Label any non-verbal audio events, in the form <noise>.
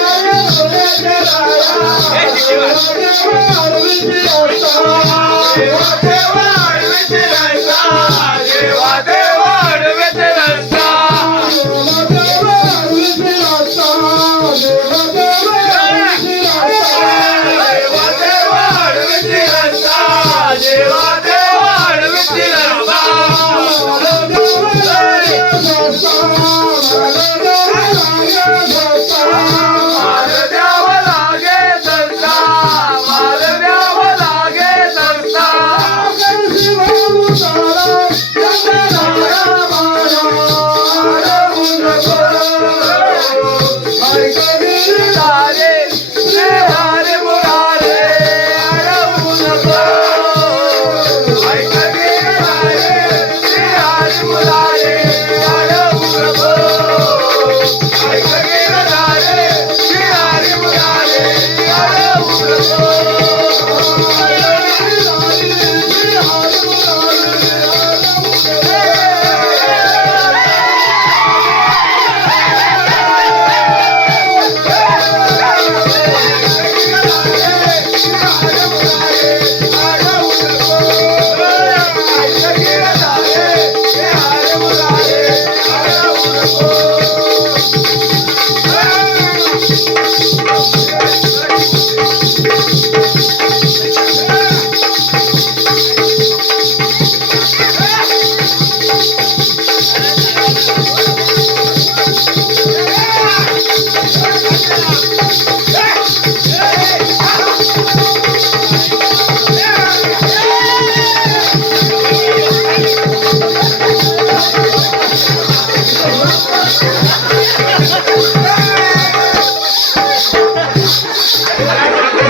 EZEKUHAS <s1> <coughs> EZEKUHAS